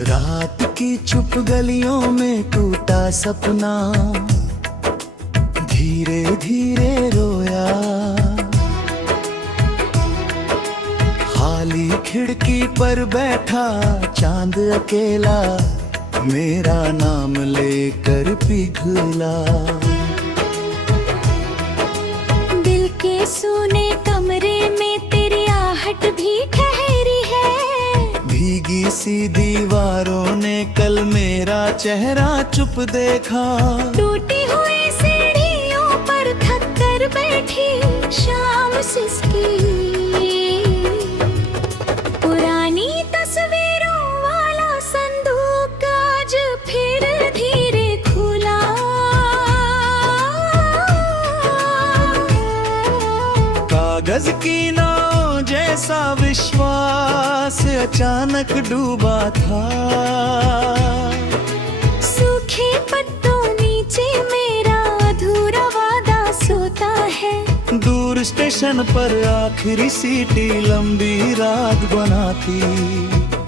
रात की चुप गलियों में टूटा सपना धीरे धीरे रोया। खाली खिड़की पर बैठा चांद अकेला मेरा नाम लेकर पिघला। दिल के सूने कमरे में तेरी आहट भी ठहरी है। भीगी सी दीवारों ने कल मेरा चेहरा चुप देखा। टूटी हुई सीढ़ियों पर थक कर बैठी शाम सिसकी। पुरानी तस्वीरों वाला संदूक आज फिर धीरे खुला। कागज की नाव जैसा विश्वास अचानक डूबा था। सूखे पत्तों नीचे मेरा अधूरा वादा सोता है। दूर स्टेशन पर आखिरी सीटी लंबी रात बनाती।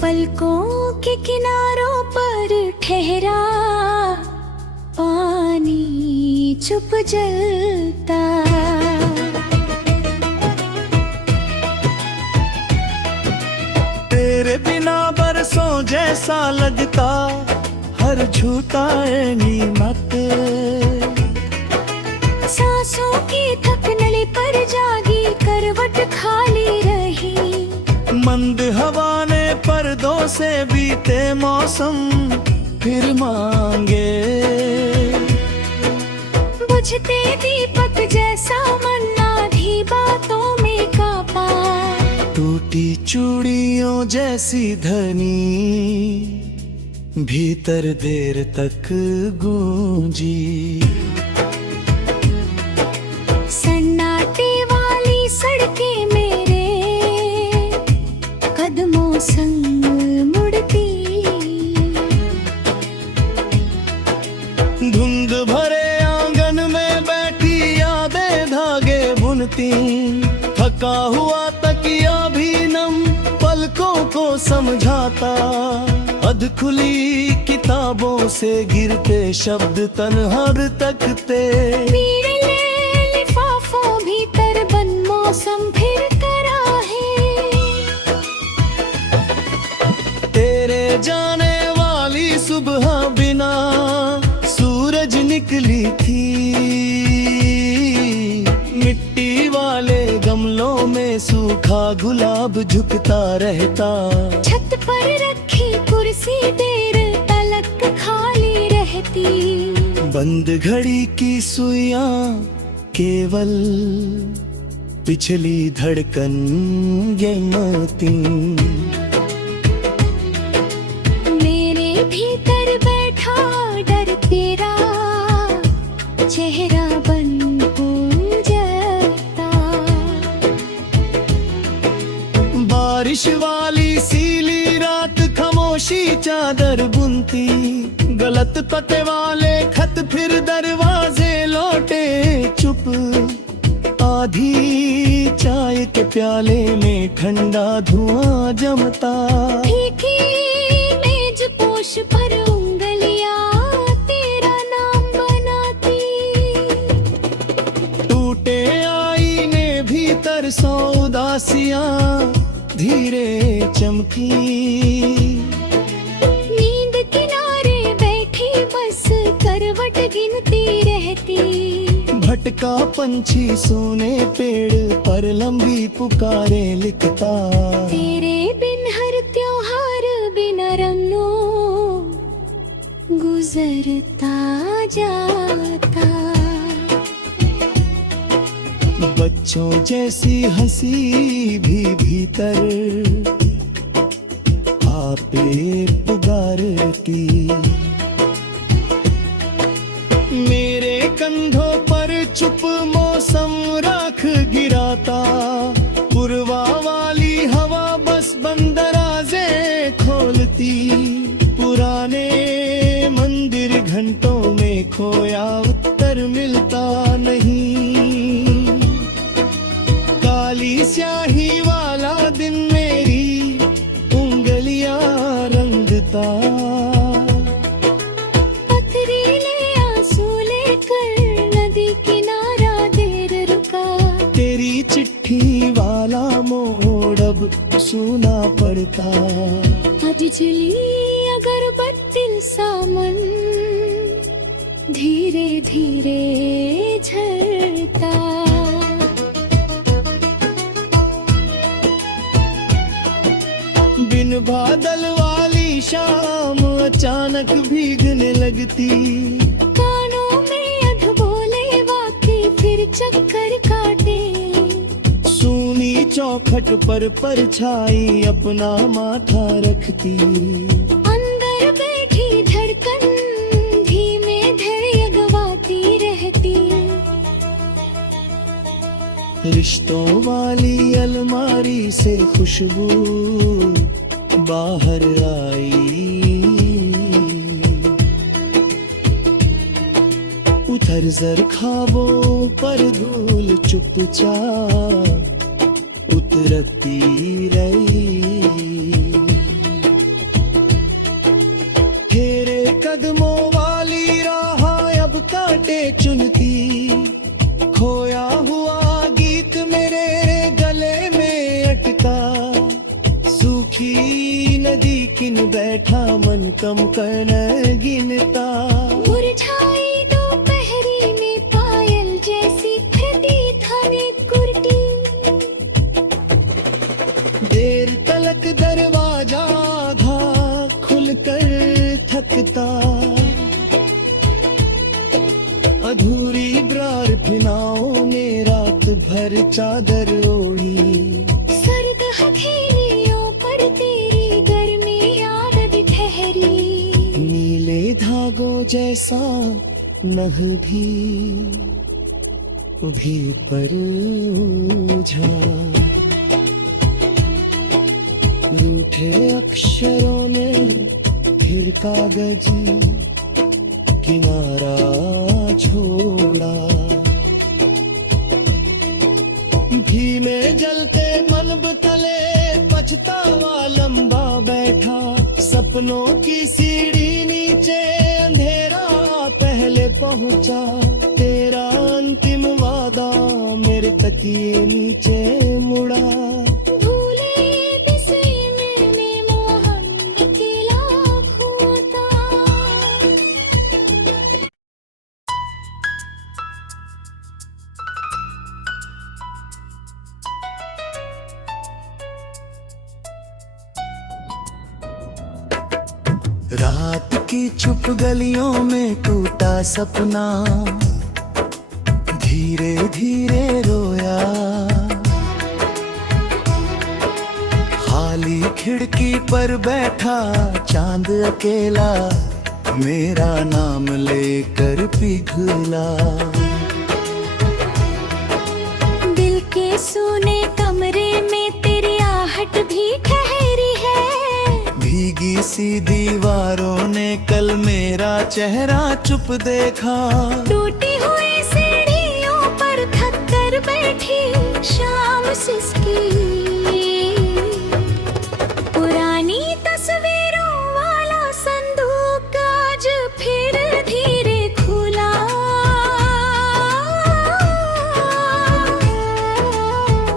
पलकों के किनारों पर ठहरा पानी चुप जलता। तेरे बिना बरसों जैसा लगता हर झूठा नीमत। सांसों की थकनली पर जागी करवट खाली रही। मंद हवा ने पर्दों से बीते मौसम फिर मांगे। बुझते दीपक जैसा मन आधी बातों में कांपा। टूटी चूड़ियों जैसी ध्वनि भीतर देर तक गूंजी। सन्नाटे वाली सड़कें मेरे कदमों संग मुड़ती। धुंध भरे आंगन में बैठी यादें धागे बुनती। थका हुआ तकिया भी नम पलकों को समझाता। अध खुली किताबों से गिरते शब्द तन्हार तकते। लिफाफों भीतर बन मौसम फिर करा है। तेरे जाने वाली सुबह बिना सूरज निकली थी। मिट्टी वाले गमलों में सूखा गुलाब झुकता रहता। छत पर रखी कुर्सी देर तलक खाली रहती। बंद घड़ी की सुइयां केवल पिछली धड़कन गिनती। मेरे भीतर बैठा डर तेरा चेहरा बन जाता। बारिश वाली सीली रात खामोशी चादर बुनती। गलत पते वाले खत फिर दरवाजे लौटे चुप। आधी चाय के प्याले में ठंडा धुआं जमता। फीकी मेज पोश पर उंगलियां तेरा नाम बनाती। टूटे आईने भीतर सौ उदासियां धीरे चमकी। नींद किनारे बैठी बस करवट गिनती रहती। भटका पंछी सोने पेड़ पर लंबी पुकारे लिखता। तेरे बिन हर त्योहार बिना रंगों गुजरता जाता। बच्चों जैसी हंसी भी भीतर आपे पुकारती। मेरे कंधों पर चुप मौसम राख गिराता। पुरवा वाली हवा बस बंद दरवाजे खोलती। पुराने मंदिर घंटों में खोया उत्तर मिलता नहीं। काली स्याही वाला दिन मेरी उंगलियां रंगता। सूना पड़ता। आज जली अगरबत्ती सामन धीरे धीरे झरता। बिन बादल वाली शाम अचानक भीगने लगती। कानों में अधबोले वाके फिर चक्कर काटे। सूनी चौखट पर परछाई अपना माथा रखती। अंदर बैठी धड़कन धीमे धैर्य गवाती रहती। रिश्तों वाली अलमारी से खुशबू बाहर आई। उतर जर ख्वाबों पर धूल चुपचाप उतरती रही। तेरे कदमों वाली राह अब कांटे चुनती। खोया हुआ गीत मेरे गले में अटका। सूखी नदी किन बैठा मन कम करना गिनता। मुरझाई दोपहरी में पायल जैसी प्रतीत हमें कुर्ती। देर तलक दरवाजा आधा खुलकर थकता। अधूरी प्रार्थनाओं ने रात भर चादर ओढ़ी। सर्द हथेलियों पर तेरी गर्मी याद ठहरी। नीले धागों जैसा नभ भी पर उलझा। रूठे अक्षरों ने फिर कागज किनारा छोड़ा। धीमे जलते मन तले पछतावा लंबा बैठा। सपनों की सीढ़ी नीचे अंधेरा पहले पहुंचा। तेरा अंतिम वादा मेरे तकिए नीचे मुड़ा। रात की चुप गलियों में टूटा सपना धीरे धीरे रोया। खाली खिड़की पर बैठा चांद अकेला मेरा नाम लेकर पिघला। दिल के सूने कमरे में तेरी आहट भी ठहरी है। भीगी सी दीवारों ने कल मेरा चेहरा चुप देखा। टूटी हुई सीढ़ियों पर थक कर बैठी शाम सिसकी। पुरानी तस्वीरों वाला संदूक आज फिर धीरे खुला।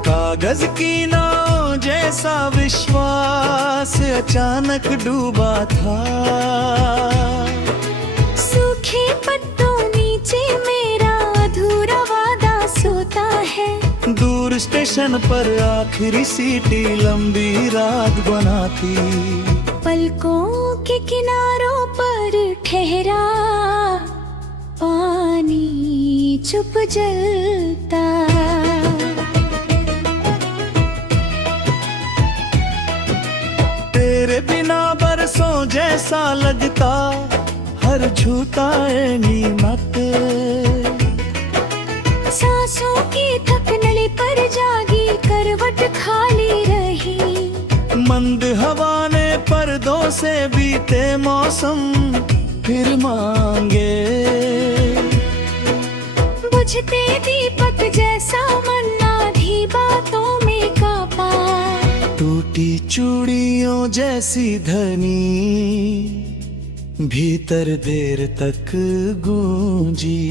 कागज की नाव जैसा विश्वास अचानक डूबा था। सूखे पत्तों नीचे मेरा अधूरा वादा सोता है। दूर स्टेशन पर आखिरी सीटी लंबी रात बनाती। पलकों के किनारों पर ठहरा पानी चुप जलता। तेरे बिना बरसों जैसा लगता हर झूठा नीमत। सांसों की थकनली पर जागी करवट खाली रही। मंद हवा ने पर्दों से बीते मौसम फिर मांगे। बुझते दीपक जैसा मन आधी बातों में कापा। टूटी चूड़ियों जैसी धनी भीतर देर तक गूंजी।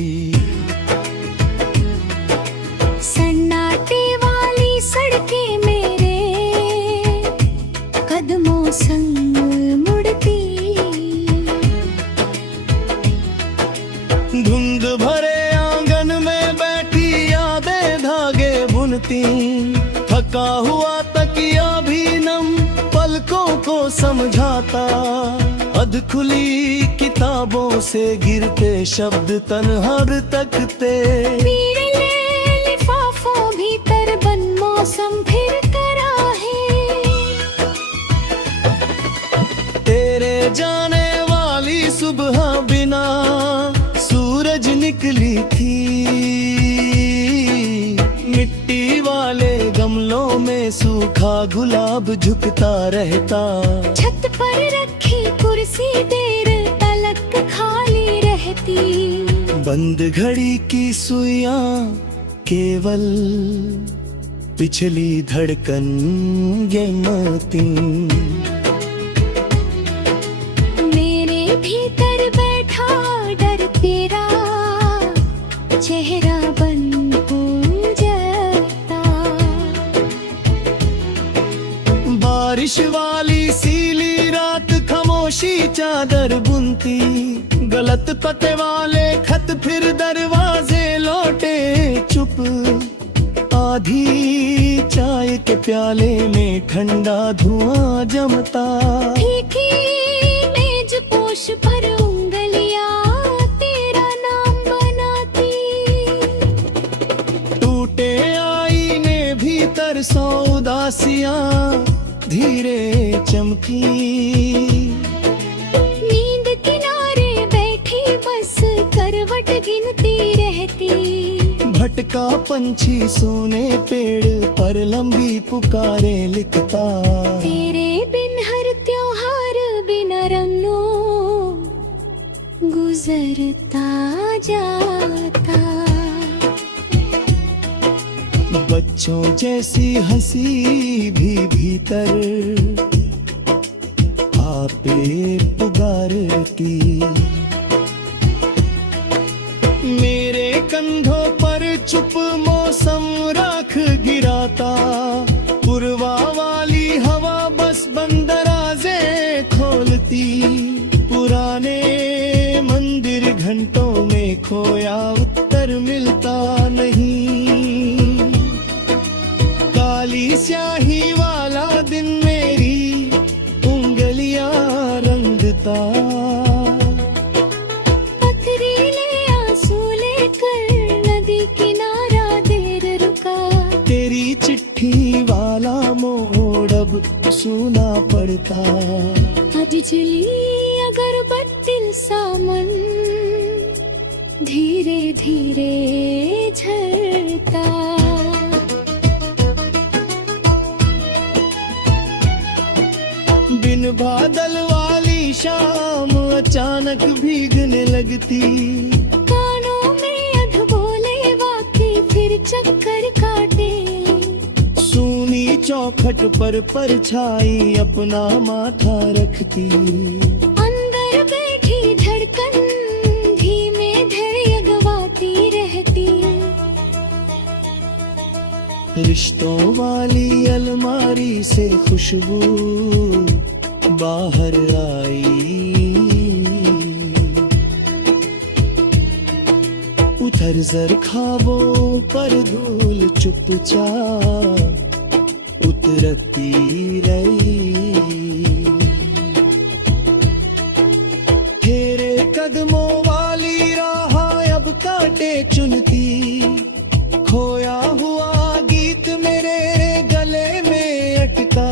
सन्नाटे वाली सड़कें मेरे धुंध भरे आंगन में बैठी यादें धागे बुनती, थका हुआ तकिया भी नम पलकों को समझाता। अध खुली किताबों से गिरते शब्द तन्हार तकते, लिफाफों भीतर बन मौसम फिर करा है। तेरे जाने वाली सुबह बिना सूरज निकली थी, मिट्टी वाले गमलों में सूखा गुलाब झुकता रहता। छत पर रखी कुर्सी देर तलक खाली रहती, बंद घड़ी की सुइयां केवल पिछली धड़कन गिनती। मेरे भीतर बैठा डर तेरा चेहरा बन जाता। बारिश वाली सीली रात खामोशी चादर बुनती, गलत पते वाले खत फिर दरवाजे लौटे चुप। आधी चाय के प्याले में ठंडा धुआं जमता, फीकी मेज पोश पर उंगलियां तेरा नाम बनाती। टूटे आईने भीतर सौ उदासियां धीरे चमकी। नींद किनारे बैठी बस करवट गिनती रहती, भटका पंछी सोने पेड़ पर लंबी पुकारे लिखता। तेरे बिन हर त्योहार बिना रंगों गुजरता जाता। बच्चों जैसी हंसी भी भीतर आपे पुकारती। मेरे कंधों पर चुप मौसम राख गिराता, पुरवा वाली हवा बस बंद दरवाजे खोलती। पुराने मंदिर घंटों में खोया उत्तर मिलता नहीं, काली स्याही वाला दिन मेरी उंगलियां रंगता। पथरीले आंसू लेकर नदी किनारा देर रुका, तेरी चिट्ठी वाला मोड़ अब सुना पड़ता। आज जली अगरबत्ती सामन धीरे धीरे झरता। बिन बादल वाली शाम अचानक भीगने लगती, कानों में अधबोले वाक्य फिर चक्कर काटे। सूनी चौखट पर परछाई अपना माथा रखती। अंदर बैठी धड़कन धीमे धैर्य गवाती रहती। रिश्तों वाली अलमारी से खुशबू बाहर आई, उतर जर ख्वाबों पर धूल चुपचाप उतरती रही। तेरे कदमों वाली राह अब कांटे चुनती, खोया हुआ गीत मेरे गले में अटका।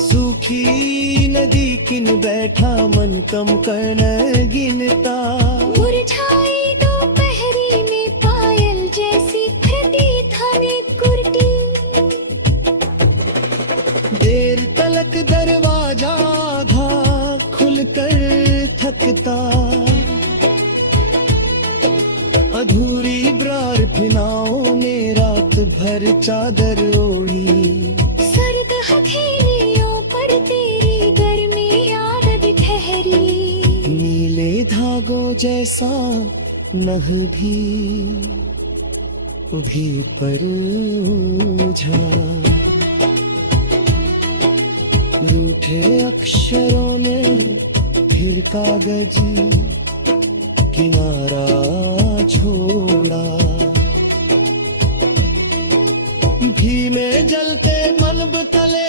सूखी नदी किन बैठा मन कम करना गिनता। मुरझाई दोपहरी में पायल जैसी प्रतीत हमें कुर्ती। देर तलक दरवाजा आधा खुलकर थकता, अधूरी प्रार्थनाओं में रात भर चादर ओढ़ी। सर्द हथेलियों पर तेरी गर्मी याद ठहरी। नीले धागों जैसा नह भी पर उलझा, रूठे अक्षरों ने फिर कागज किनारा छोड़ा। धीमे जलते मन तले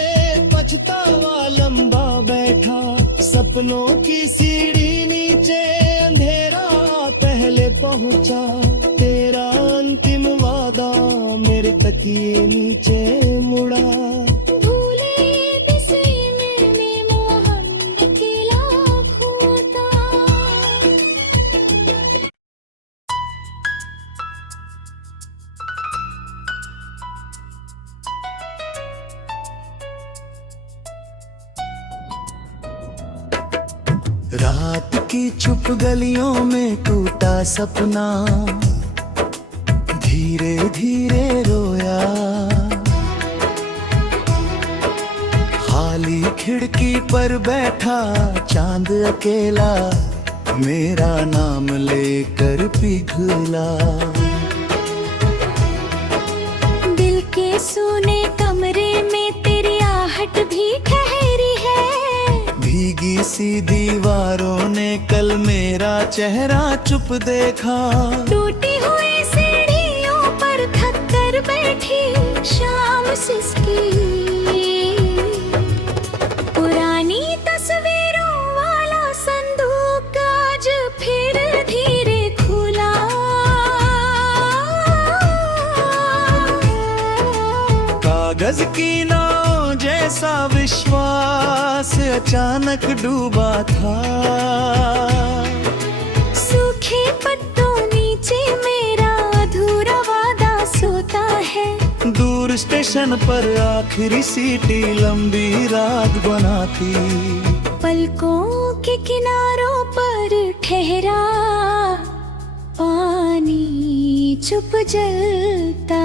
पछतावा लंबा बैठा। सपनों की सीढ़ी नीचे अंधेरा पहले पहुंचा। तेरा अंतिम वादा मेरे तकिए नीचे मुड़ा। भूले दिसे मैंने मोहब्बत के लाखों तार। रात की चुप गलियों में टूटा सपना धीरे धीरे रोया। खाली खिड़की पर बैठा चांद अकेला मेरा नाम लेकर पिघला। दिल के सूने कमरे में तेरी आहट भी ठहरी है। भीगी सी दीवारों ने कल मेरा चेहरा चुप देखा। टूटी हुई सीढ़ियों पर थक कर बैठी शाम सिसकी। पुरानी तस्वीरों वाला संदूक आज फिर धीरे खुला। कागज की नाव जैसा विश्वास अचानक डूबा था। सूखे पत्तों नीचे मेरा अधूरा वादा सोता है। दूर स्टेशन पर आखिरी सीटी लंबी रात बनाती। पलकों के किनारों पर ठहरा पानी चुप जलता।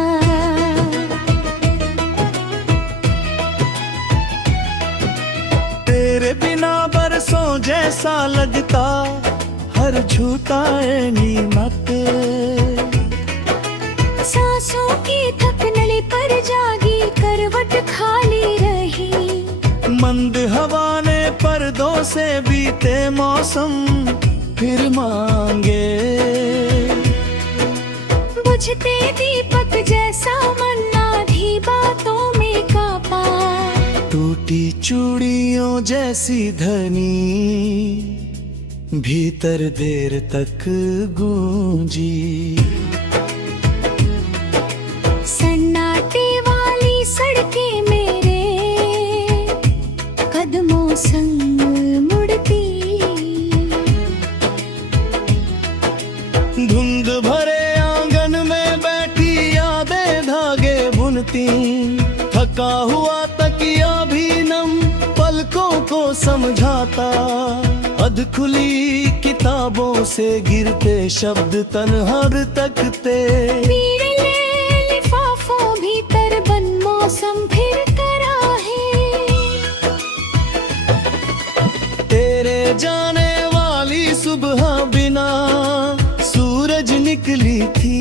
तेरे बिना बरसों जैसा लगता हर झूठा नीमत। सांसों की थकनली पर जागी करवट खाली रही। मंद हवा ने पर्दों से बीते मौसम फिर मांगे। बुझते दीपक जैसा मन आधी बातों में कापा। टूटी चूड़ियों जैसी धनी भीतर देर तक गूंजी। सन्नाटे वाली सड़कें मेरे कदमों संग मुड़ती। धुंध भरे आंगन में बैठी यादें धागे बुनती। थका हुआ तकिया भी नम पलकों को समझाता। अधखुली किताबों से गिरते शब्द तन्हार तकते। पीले लिफाफों भीतर बन मौसम फिर करा है। तेरे जाने वाली सुबह बिना सूरज निकली थी।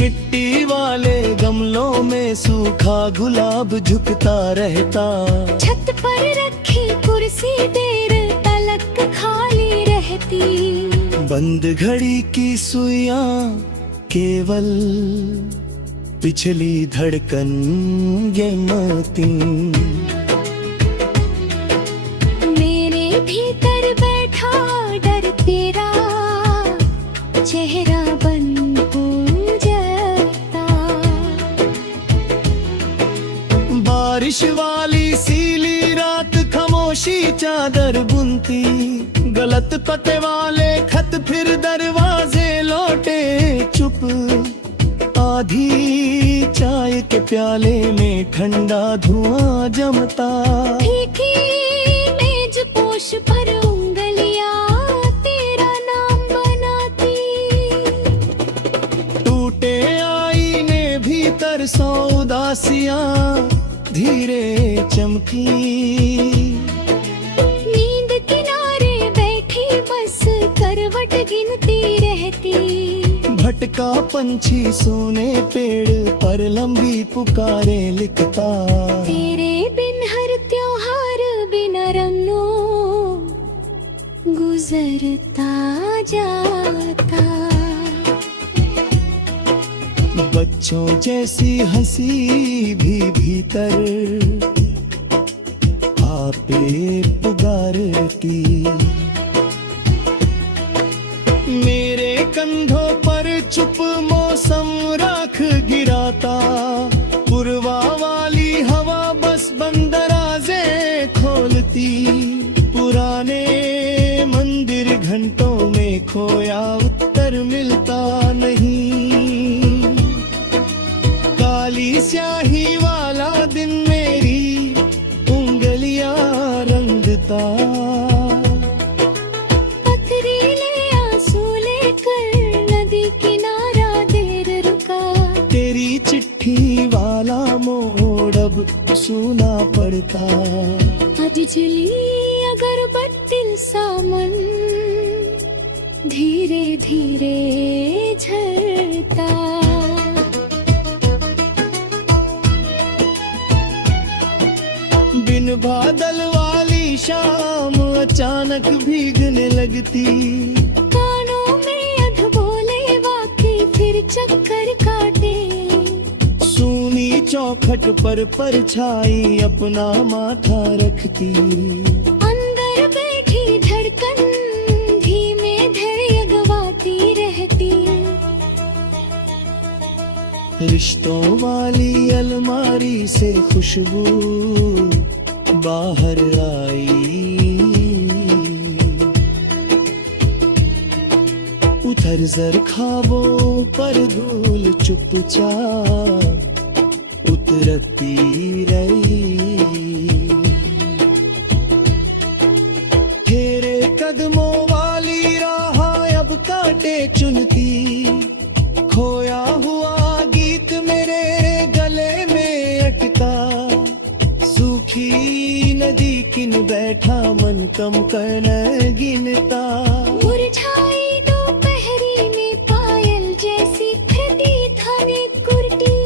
मिट्टी वाले गमलों में सूखा गुलाब झुकता रहता। छत पर रखी कुर्सी देर तलक खाली रहती। बंद घड़ी की सुइयां केवल पिछली धड़कन गिनती। मेरे भीतर बैठा डर तेरा चेहरा बन जाता। बारिश वाली सीली रात खामोशी चादर बुनती। गलत पते वाले खत फिर दरवाजे लौटे चुप। आधी चाय के प्याले में ठंडा धुआं जमता। फीकी मेज पोश पर उंगलियां तेरा नाम बनाती। टूटे आईने भीतर सौ उदासियां धीरे चमकी। नींद किनारे बैठी बस करवट गिनती रहती। भटका पंछी सोने पेड़ पर लंबी पुकारे लिखता। तेरे बिन हर त्योहार बिना रंगों गुजरता जाता। बच्चों जैसी हंसी भी भीतर आपे पुकारती। मेरे कंधों पर चुप मौसम राख गिराता। पुरवा वाली हवा बस बंदराजे खोलती। पुराने मंदिर घंटों में खोया उत्तर मिलता नहीं। काली स्याही वाला दिन मेरी उंगलियां रंगता। पथरीले आंसू लेकर नदी किनारा देर रुका। तेरी चिट्ठी वाला मोड़ अब सुना पड़ता। आज जली अगरबत्ती सामन धीरे धीरे झरता। बिन बादल वाली शाम अचानक भीगने लगती। कानों में अधबोले वाके फिर चक्कर काटे। सूनी चौखट पर परछाई अपना माथा रखती। अंदर बैठी धड़कन धीमे धैर्य गवाती रहती। रिश्तों वाली अलमारी से खुशबू बाहर आई। उतर जर ख्वाबों पर धूल चुपचाप उतरती रही। तेरे कदमों वाली राह अब कांटे चुनती। खोया हुआ गीत मेरे गले में अटका। सूखी नदी किन बैठा मन कम करना गिनता। मुरझाई दोपहरी में पायल जैसी प्रतीत हमें कुर्ती।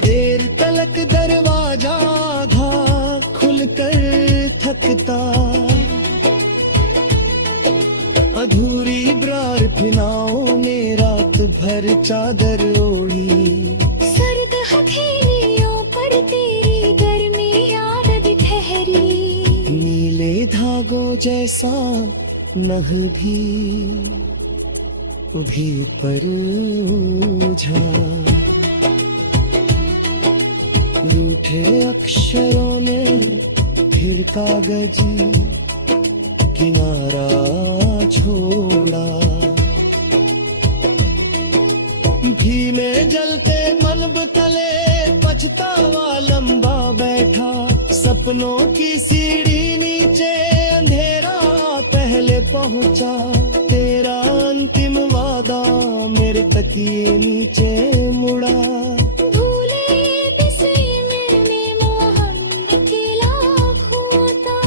देर तलक दरवाजा आधा खुलकर थकता। अधूरी प्रार्थनाओं ने रात भर चादर ओढ़ी। सर्द हथेलियों पर तेरी गर्मी याद ठहरी। नीले धागों जैसा नह भी पर उलझा। रूठे अक्षरों ने फिर कागज किनारा छोड़ा। धीमे जलते मन तले पछतावा लंबा बैठा। सपनों की सीढ़ी नीचे अंधेरा पहले पहुंचा। तेरा अंतिम वादा मेरे तकिए नीचे मुड़ा। भूले दिसे मैंने मोहब्बत के लाखों ता।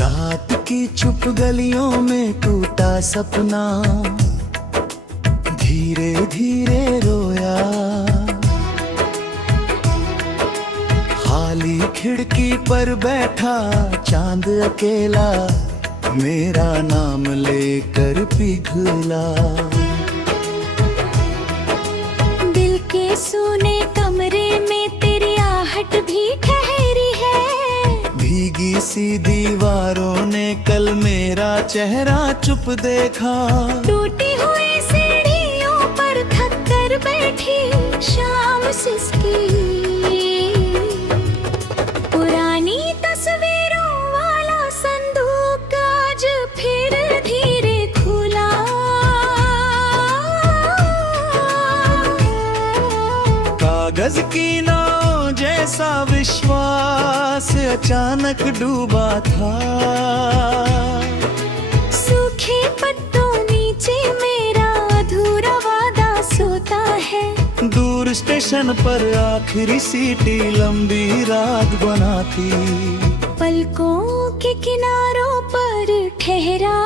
रात की चुप गलियों में टूटा सपना धीरे धीरे रोया। खाली खिड़की पर बैठा चांद अकेला मेरा नाम लेकर पिघला। दिल के सूने कमरे में तेरी आहट भी ठहरी है। भीगी सी दीवारों ने कल मेरा चेहरा चुप देखा। टूटी हुई सीढ़ियों पर थक कर बैठी शाम सिसकी। पुरानी तस्वीरों वाला संदूक आज फिर धीरे खुला। कागज की नाव जैसा विश्वास अचानक डूबा था। सूखे पत्तों नीचे मेरा अधूरा वादा सोता है। दूर स्टेशन पर आखिरी सीटी लंबी रात बनाती। पलकों के किनारों पर ठहरा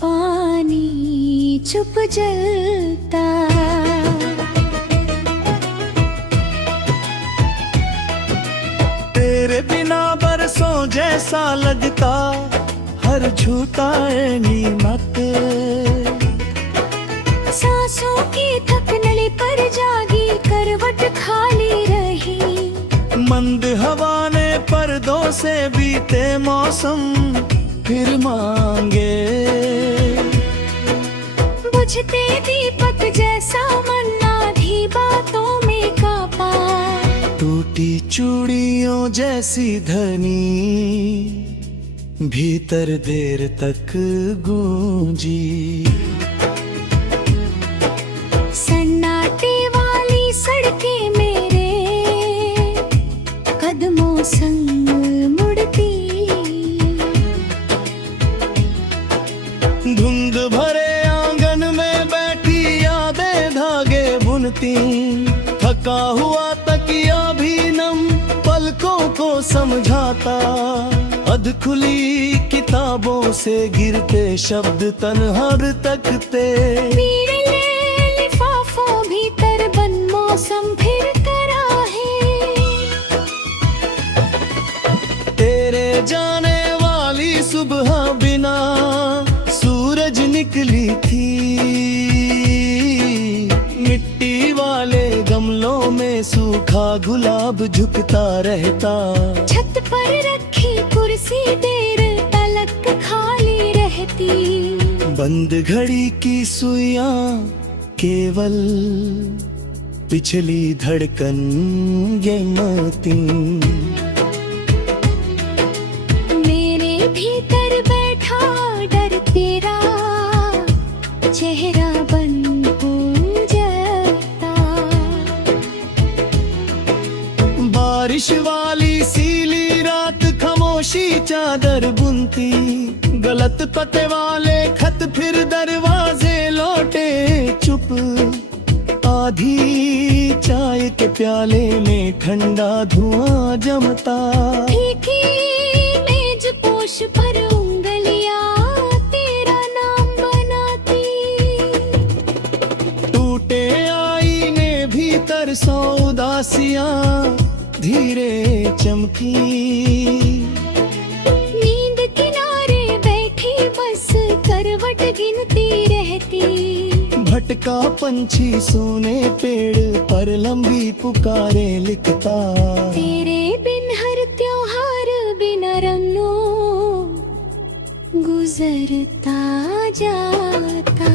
पानी चुप जलता। तेरे बिना बरसों जैसा लगता हर झूठा नीमत। सांसों की थकनली पर जागी करवट खाली रही। मंद हवा ने पर्दों से बीते मौसम फिर मांगे। बुझते दीपक जैसा मन आधी बातों में कापा। टूटी चूड़ियों जैसी ध्वनि भीतर देर तक गूंजी। सन्नाटे वाली सड़कें मेरे कदमों संग मुड़ती। धुंध भरे आंगन में बैठी यादें धागे बुनती। थका हुआ तकिया भी नम पलकों को समझाता। अध खुली किताबों से गिरते शब्द तन्हार तकते। लिफाफों भीतर बन मौसम फिर करा है। तेरे जाने वाली सुबह बिना सूरज निकली थी। मिट्टी वाले गमलों में सूखा गुलाब झुकता रहता। छत पर रखी कुर्सी देर तलक खाली रहती। बंद घड़ी की सुइयां केवल पिछली धड़कन गिनती। मेरे भीतर बैठा डर तेरा चेहरा बन जाता। बारिश वाली सीली रात खामोशी चादर बुनती। गलत पते वाले खत फिर दरवाजे लौटे चुप। आधी चाय के प्याले में ठंडा धुआं जमता। फीकी मेज पोश पर उंगलियां तेरा नाम बनाती। टूटे आईने भीतर सौ उदासियां धीरे चमकी। नींद किनारे बैठी बस करवट गिनती रहती। भटका पंछी सोने पेड़ पर लंबी पुकारे लिखता। तेरे बिन हर त्योहार बिना रंगों गुजरता जाता।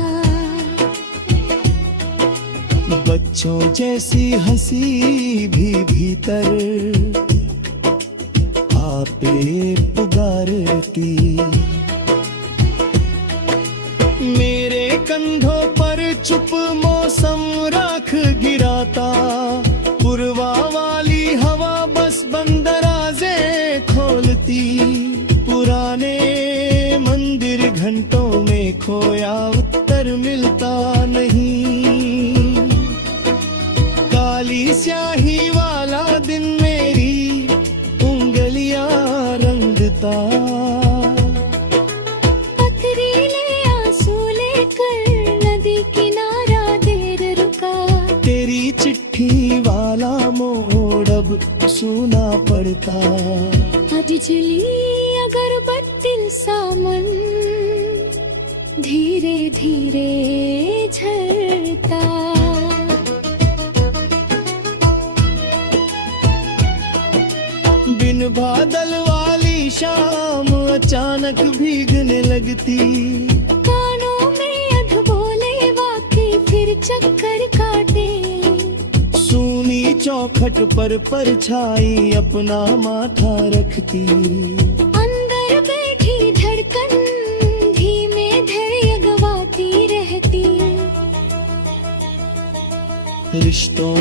बच्चों जैसी हंसी भी भीतर आपे पुकारती। मेरे कंधों पर चुप मौसम राख गिराता। पुरवा वाली हवा बस बंदराजे खोलती। पुराने मंदिर घंटों में खोया उत्तर मिलता नहीं। काली स्याही वाला दिन मेरी उंगलियां रंगता। पथरीले आंसू लेकर नदी किनारा देर रुका। तेरी चिट्ठी वाला मोड़ अब सुना पड़ता। आज जली अगरबत्ती सामन धीरे धीरे झरता। बिन बादल वाली शाम अचानक भीगने लगती। कानों में अधबोले वाके फिर चक्कर काटे। सूनी चौखट पर परछाई अपना माथा रखती। अंदर बैठी धड़कन धीमे धैर्य गवाती रहती। रिश्तों